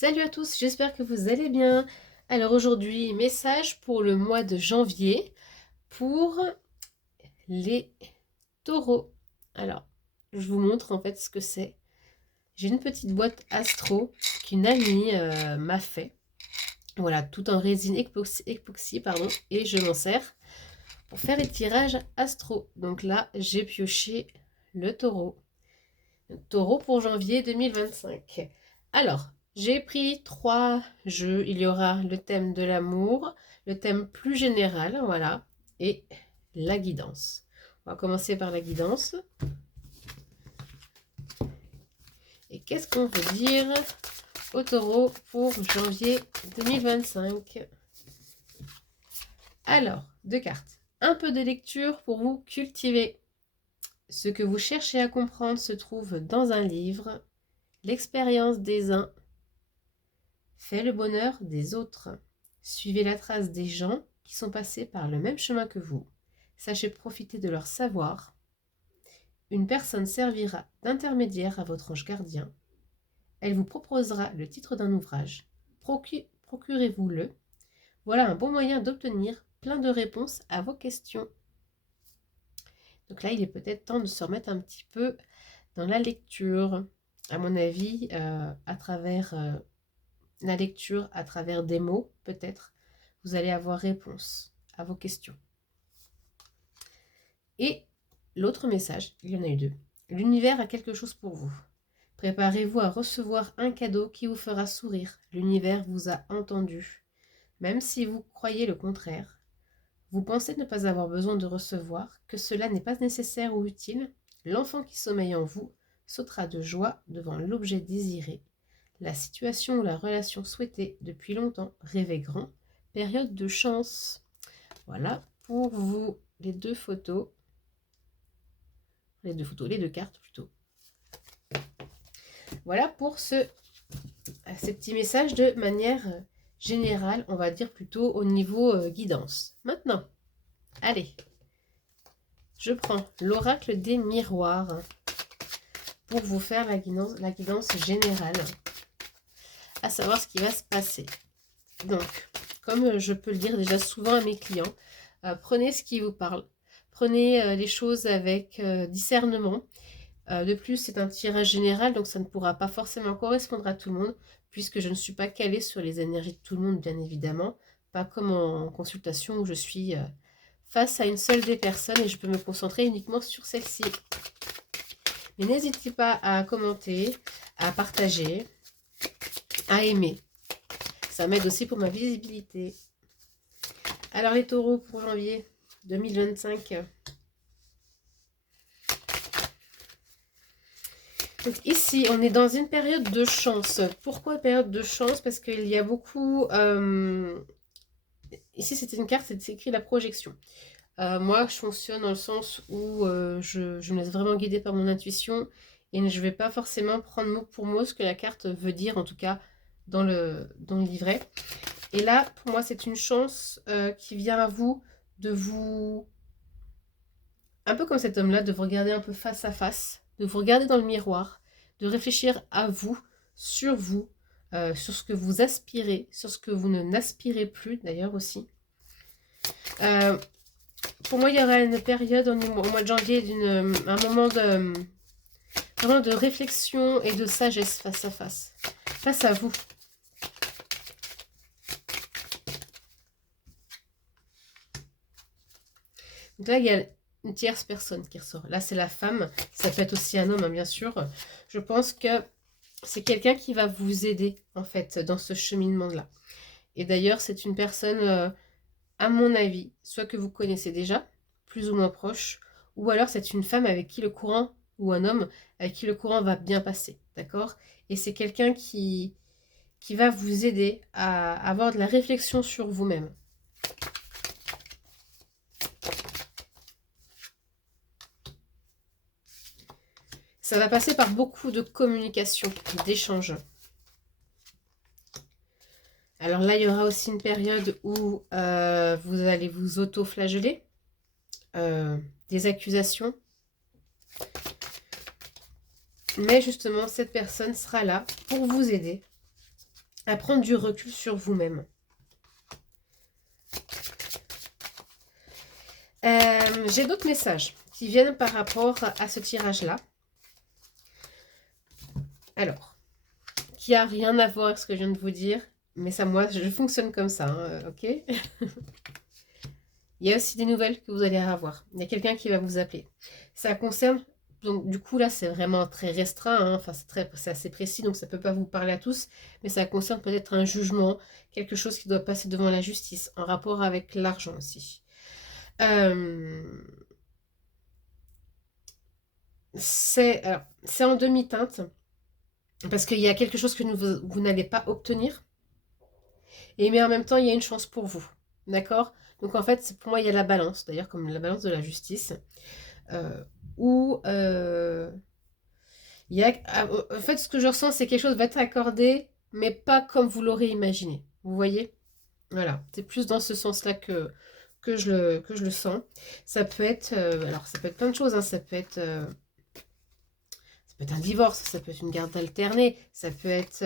Salut à tous, j'espère que vous allez bien. Alors aujourd'hui, message pour le mois de janvier pour les taureaux. Alors, je vous montre en fait ce que c'est. J'ai une petite boîte astro qu'une amie m'a fait. Voilà, tout en résine époxy, pardon, et je m'en sers pour faire les tirages astro. Donc là, j'ai pioché le taureau. Le taureau pour janvier 2025. Alors, j'ai pris 3 jeux. Il y aura le thème de l'amour, le thème plus général, voilà, et la guidance. On va commencer par la guidance. Et qu'est-ce qu'on veut dire au taureau pour janvier 2025? Alors, 2 cartes. Un peu de lecture pour vous cultiver. Ce que vous cherchez à comprendre se trouve dans un livre. L'expérience des uns fait le bonheur des autres. Suivez la trace des gens qui sont passés par le même chemin que vous. Sachez profiter de leur savoir. Une personne servira d'intermédiaire à votre ange gardien. Elle vous proposera le titre d'un ouvrage. Procurez-vous-le. Voilà un bon moyen d'obtenir plein de réponses à vos questions. Donc là, il est peut-être temps de se remettre un petit peu dans la lecture. À mon avis, à travers la lecture, à travers des mots, peut-être, vous allez avoir réponse à vos questions. Et l'autre message, il y en a eu 2. L'univers a quelque chose pour vous. Préparez-vous à recevoir un cadeau qui vous fera sourire. L'univers vous a entendu. Même si vous croyez le contraire, vous pensez ne pas avoir besoin de recevoir, que cela n'est pas nécessaire ou utile, l'enfant qui sommeille en vous sautera de joie devant l'objet désiré. La situation ou la relation souhaitée depuis longtemps, rêvez grand, période de chance. Voilà pour vous les 2 photos. Les 2 photos, les 2 cartes plutôt. Voilà pour ces petits messages de manière générale, on va dire plutôt au niveau guidance. Maintenant, allez, je prends l'oracle des miroirs pour vous faire la guidance générale, à savoir ce qui va se passer. Donc, comme je peux le dire déjà souvent à mes clients, prenez ce qui vous parle, prenez les choses avec discernement. De plus, c'est un tirage général, donc ça ne pourra pas forcément correspondre à tout le monde, puisque je ne suis pas calée sur les énergies de tout le monde, bien évidemment, pas comme en consultation où je suis face à une seule des personnes et je peux me concentrer uniquement sur celle-ci. Mais n'hésitez pas à commenter, à partager, à aimer. Ça m'aide aussi pour ma visibilité. Alors les taureaux pour janvier 2025. Donc ici, on est dans une période de chance. Pourquoi période de chance? Parce qu'il y a beaucoup... Ici, c'était une carte, c'est écrit la projection. Moi, je fonctionne dans le sens où je me laisse vraiment guider par mon intuition et je ne vais pas forcément prendre mot pour mot ce que la carte veut dire, en tout cas dans le livret. Et là, pour moi, c'est une chance qui vient à vous de vous... Un peu comme cet homme-là, de vous regarder un peu face à face, de vous regarder dans le miroir, de réfléchir à vous, sur ce que vous aspirez, sur ce que vous n'aspirez plus d'ailleurs aussi. Pour moi, il y aura une période au mois de janvier, un moment vraiment de réflexion et de sagesse face à face, face à vous. Donc là, il y a une tierce personne qui ressort. Là, c'est la femme. Ça peut être aussi un homme, hein, bien sûr. Je pense que c'est quelqu'un qui va vous aider, en fait, dans ce cheminement-là. Et d'ailleurs, c'est une personne, à mon avis, soit que vous connaissez déjà, plus ou moins proche, ou alors c'est une femme avec qui le courant, ou un homme avec qui le courant va bien passer, d'accord? Et c'est quelqu'un qui va vous aider à avoir de la réflexion sur vous-même. Ça va passer par beaucoup de communication, d'échanges. Alors là, il y aura aussi une période où vous allez vous auto-flageller, des accusations. Mais justement, cette personne sera là pour vous aider à prendre du recul sur vous-même. J'ai d'autres messages qui viennent par rapport à ce tirage-là. Alors, qui a rien à voir avec ce que je viens de vous dire, mais ça, moi, je fonctionne comme ça, hein, ok? Il y a aussi des nouvelles que vous allez avoir. Il y a quelqu'un qui va vous appeler. Ça concerne, donc du coup là, c'est vraiment très restreint, hein, enfin c'est assez précis, donc ça ne peut pas vous parler à tous, mais ça concerne peut-être un jugement, quelque chose qui doit passer devant la justice, en rapport avec l'argent aussi. C'est en demi-teinte, parce qu'il y a quelque chose que vous n'allez pas obtenir, mais en même temps, il y a une chance pour vous. D'accord? Donc en fait, pour moi, il y a la balance, d'ailleurs, comme la balance de la justice, où il y a, en fait, ce que je ressens, c'est quelque chose va être accordé, mais pas comme vous l'aurez imaginé. Vous voyez? Voilà, c'est plus dans ce sens-là que je le sens. Ça peut être, alors ça peut être plein de choses, hein. Ça peut être un divorce, ça peut être une garde alternée, ça peut être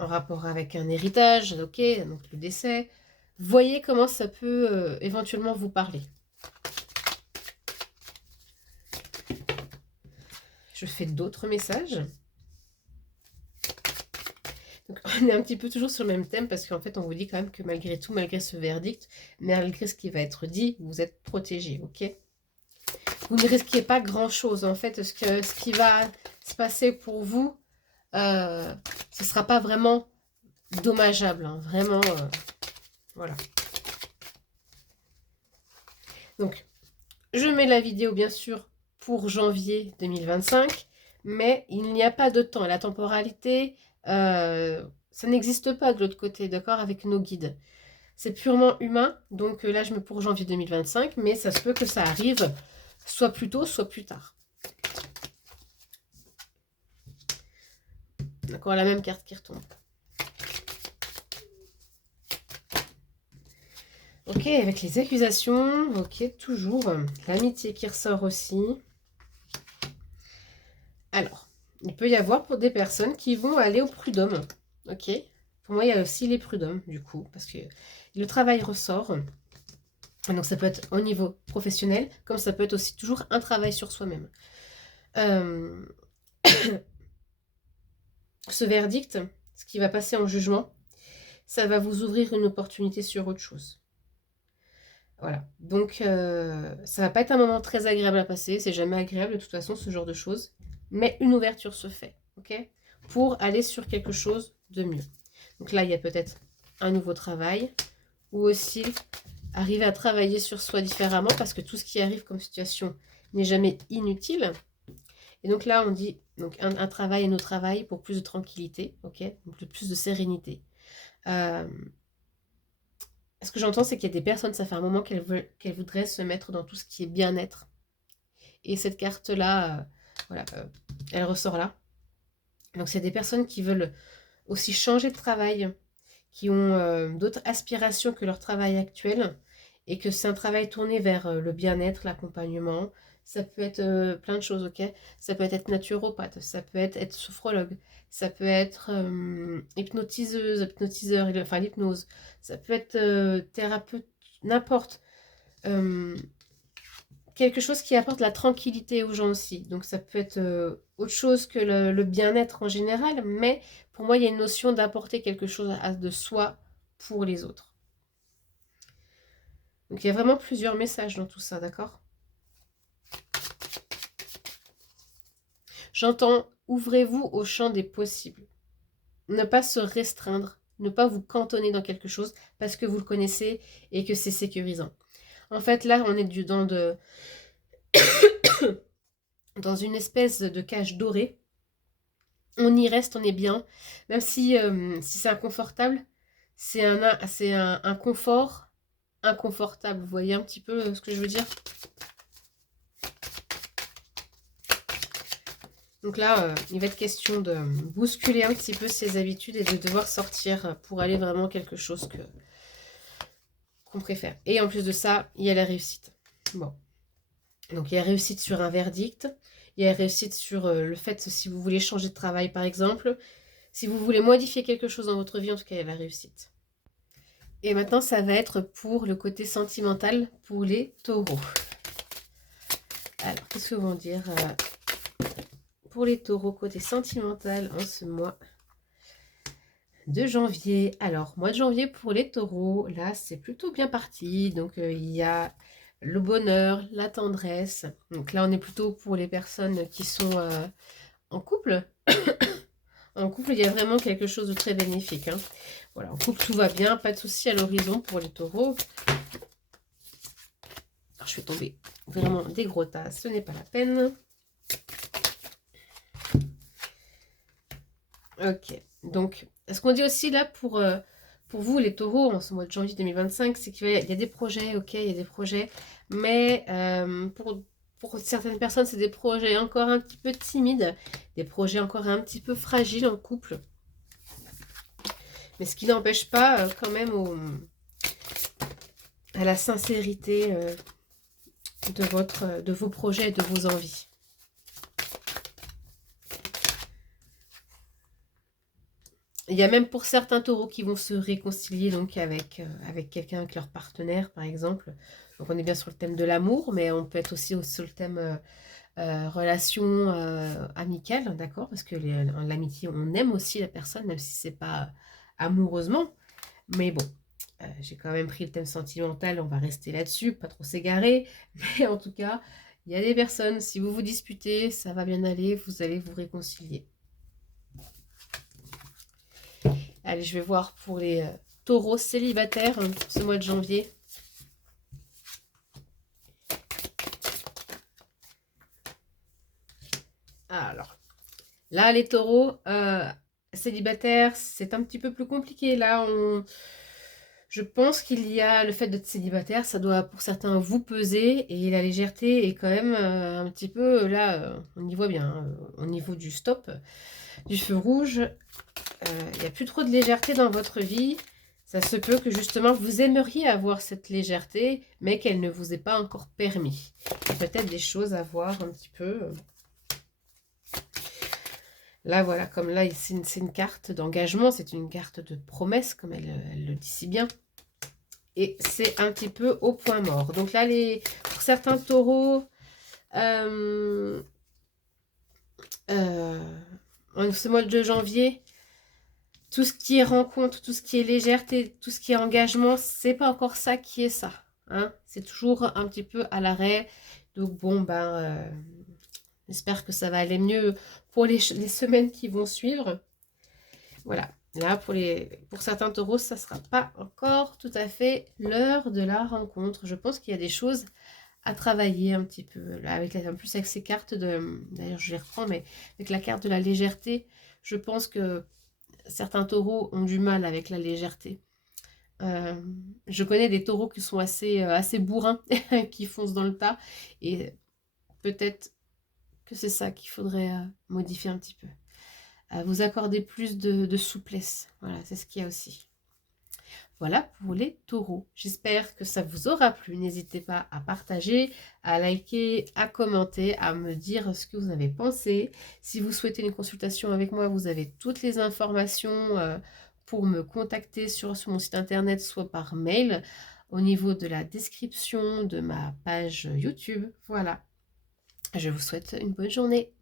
en rapport avec un héritage, ok, donc le décès. Voyez comment ça peut éventuellement vous parler. Je fais d'autres messages. Donc, on est un petit peu toujours sur le même thème parce qu'en fait, on vous dit quand même que malgré tout, malgré ce verdict, malgré ce qui va être dit, vous êtes protégé, ok? Vous ne risquez pas grand-chose. En fait, ce qui va se passer pour vous, ce ne sera pas vraiment dommageable, hein, vraiment, voilà. Donc, je mets la vidéo, bien sûr, pour janvier 2025, mais il n'y a pas de temps. La temporalité, ça n'existe pas de l'autre côté, d'accord, avec nos guides. C'est purement humain, donc là, je mets pour janvier 2025, mais ça se peut que ça arrive soit plus tôt, soit plus tard. D'accord, la même carte qui retombe. Ok, avec les accusations, ok, toujours. L'amitié qui ressort aussi. Alors, il peut y avoir pour des personnes qui vont aller au prud'homme, ok. Pour moi, il y a aussi les prud'hommes, du coup, parce que le travail ressort. Donc, ça peut être au niveau professionnel, comme ça peut être aussi toujours un travail sur soi-même. Ce verdict, ce qui va passer en jugement, ça va vous ouvrir une opportunité sur autre chose. Voilà, donc ça va pas être un moment très agréable à passer, c'est jamais agréable de toute façon ce genre de choses, mais une ouverture se fait, ok? Pour aller sur quelque chose de mieux. Donc là, il y a peut-être un nouveau travail, ou aussi arriver à travailler sur soi différemment, parce que tout ce qui arrive comme situation n'est jamais inutile. Et donc là, on dit donc un travail et un autre travail pour plus de tranquillité, ok? Donc plus de sérénité. Ce que j'entends, c'est qu'il y a des personnes, ça fait un moment qu'elles voudraient se mettre dans tout ce qui est bien-être. Et cette carte-là, voilà, elle ressort là. Donc, c'est des personnes qui veulent aussi changer de travail, qui ont d'autres aspirations que leur travail actuel, et que c'est un travail tourné vers le bien-être, l'accompagnement. Ça peut être plein de choses, ok? Ça peut être naturopathe, ça peut être sophrologue, ça peut être hypnotiseuse, hypnotiseur, enfin l'hypnose, ça peut être thérapeute, n'importe. Quelque chose qui apporte la tranquillité aux gens aussi. Donc ça peut être autre chose que le bien-être en général, mais pour moi, il y a une notion d'apporter quelque chose de soi pour les autres. Donc il y a vraiment plusieurs messages dans tout ça, d'accord? J'entends, ouvrez-vous au champ des possibles. Ne pas se restreindre, ne pas vous cantonner dans quelque chose parce que vous le connaissez et que c'est sécurisant. En fait, là, on est dans une espèce de cage dorée. On y reste, on est bien. Même si c'est inconfortable, c'est un confort inconfortable. Vous voyez un petit peu ce que je veux dire? Donc là, il va être question de bousculer un petit peu ses habitudes et de devoir sortir pour aller vraiment quelque chose qu'on préfère. Et en plus de ça, il y a la réussite. Bon. Donc il y a réussite sur un verdict. Il y a réussite sur le fait, si vous voulez changer de travail par exemple. Si vous voulez modifier quelque chose dans votre vie, en tout cas, il y a la réussite. Et maintenant, ça va être pour le côté sentimental pour les taureaux. Alors, qu'est-ce que vont dire pour les taureaux côté sentimental en ce mois de janvier? Alors, mois de janvier pour les taureaux, là, c'est plutôt bien parti. Donc, il y a le bonheur, la tendresse. Donc là, on est plutôt pour les personnes qui sont en couple. En couple, il y a vraiment quelque chose de très bénéfique. Hein. Voilà, en couple, tout va bien, pas de souci à l'horizon pour les taureaux. Alors, je fais tomber vraiment des gros tas, ce n'est pas la peine. Ok, donc, ce qu'on dit aussi là pour vous, les taureaux, en ce mois de janvier 2025, c'est qu'il y a des projets, ok, il y a des projets, mais pour certaines personnes, c'est des projets encore un petit peu timides, des projets encore un petit peu fragiles en couple. Mais ce qui n'empêche pas quand même à la sincérité de vos projets et de vos envies. Il y a même pour certains taureaux qui vont se réconcilier donc avec quelqu'un, avec leur partenaire par exemple. Donc on est bien sur le thème de l'amour, mais on peut être aussi sur le thème relation amicale, d'accord? Parce que l'amitié, on aime aussi la personne, même si c'est pas amoureusement. Mais bon, j'ai quand même pris le thème sentimental, on va rester là-dessus, pas trop s'égarer. Mais en tout cas, il y a des personnes, si vous vous disputez, ça va bien aller, vous allez vous réconcilier. Allez, je vais voir pour les taureaux célibataires ce mois de janvier. Alors, là, les taureaux célibataires, c'est un petit peu plus compliqué. Là, je pense qu'il y a le fait d'être célibataire, ça doit pour certains vous peser. Et la légèreté est quand même un petit peu, là, on y voit bien, hein, au niveau du stop, du feu rouge. Il n'y a plus trop de légèreté dans votre vie. Ça se peut que justement vous aimeriez avoir cette légèreté, mais qu'elle ne vous est pas encore permis. Peut-être des choses à voir un petit peu. Là, voilà, comme là, c'est une carte d'engagement, c'est une carte de promesse, comme elle le dit si bien. Et c'est un petit peu au point mort. Donc là, pour certains taureaux, en ce mois de janvier, tout ce qui est rencontre, tout ce qui est légèreté, tout ce qui est engagement, c'est pas encore ça qui est ça. Hein. C'est toujours un petit peu à l'arrêt. Donc bon, ben, j'espère que ça va aller mieux pour les semaines qui vont suivre. Voilà. Là, pour certains taureaux, ça ne sera pas encore tout à fait l'heure de la rencontre. Je pense qu'il y a des choses à travailler un petit peu. Là, en plus, avec ces cartes d'ailleurs, je les reprends, mais avec la carte de la légèreté, je pense que certains taureaux ont du mal avec la légèreté. Je connais des taureaux qui sont assez bourrins, qui foncent dans le tas. Et peut-être que c'est ça qu'il faudrait modifier un petit peu. Vous accorder plus de souplesse. Voilà, c'est ce qu'il y a aussi. Voilà pour les taureaux. J'espère que ça vous aura plu. N'hésitez pas à partager, à liker, à commenter, à me dire ce que vous avez pensé. Si vous souhaitez une consultation avec moi, vous avez toutes les informations pour me contacter sur mon site internet, soit par mail, au niveau de la description de ma page YouTube. Voilà. Je vous souhaite une bonne journée.